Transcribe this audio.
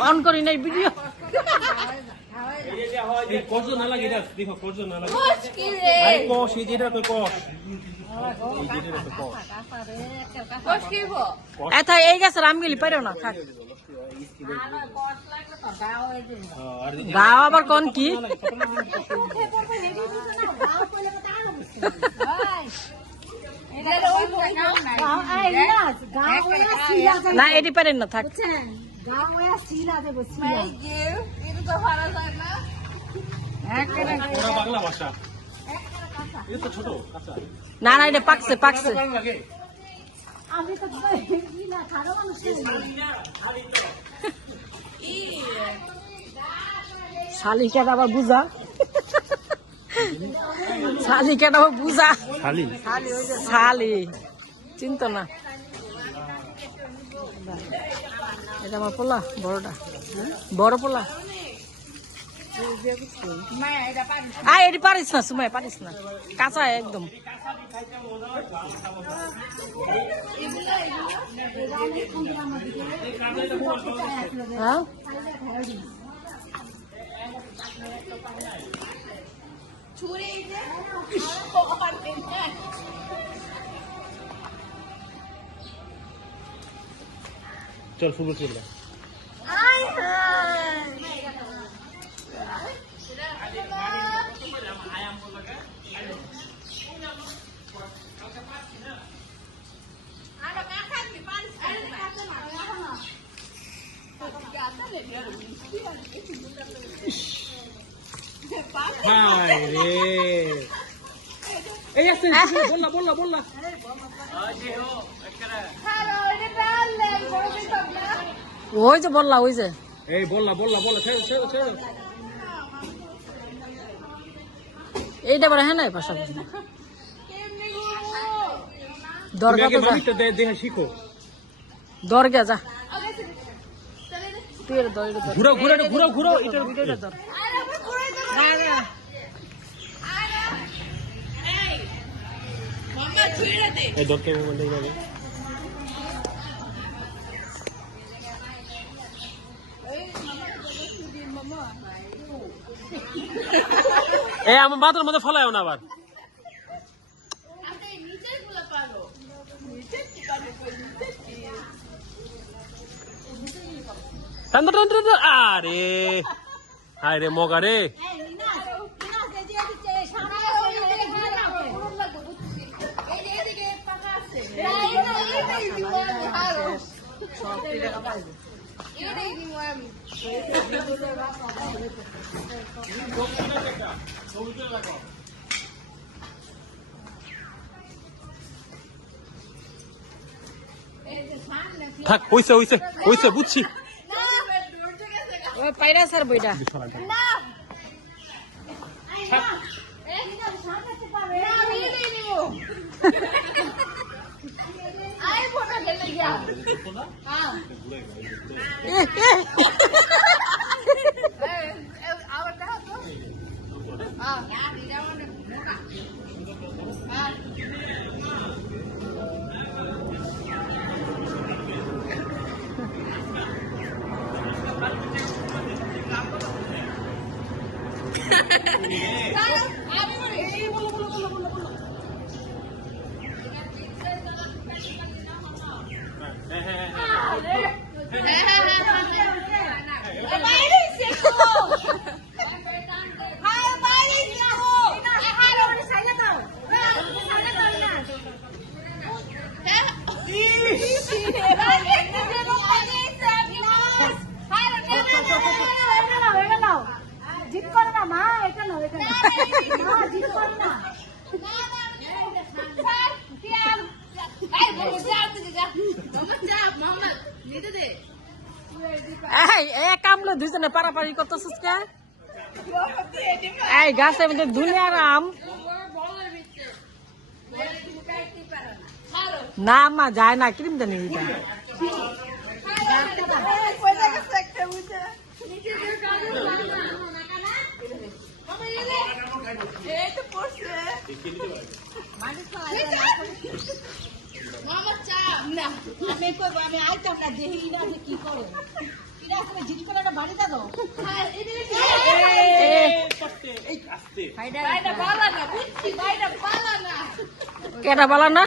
on করি নাই video এথা এই গাছের আম গেলি পারো না থাক গাও আবার কোন কি না এটি পারেন না থাক না না এটা পাকছে পাকছে শালিকাটা আবার বুঝা শালিকাটা আবার বুঝা শালি চিন্তা না এটা আমার পোলা বড়টা বড় পোলা এটি পারিস না সুমাই পারিস না কাঁচা একদম হ্যাঁ চল ফুটবল খেলবে বললা ওই যে বললা ওই যে এই বললা ছেড়ে এইটা বড় হ্যাঁ নাই পাশাপাশি দরগা তো দেখে শিখো দরগা যা ঘুরো এই দরকার মধ্যে যাবে আমার বাতের মধ্যে ফলায় না আবার আরে হায় রে মগা রে থাক হইছে বুঝছি পায়রা স্যার বইটা কামলে দুজনে পারাপারি করতেছিস কে এই গাছের মধ্যে দুনিয়ার আম না মা যায় না ক্রিম জানি আমি আইতাম না দেখি না যে কি করে কেটা বলা না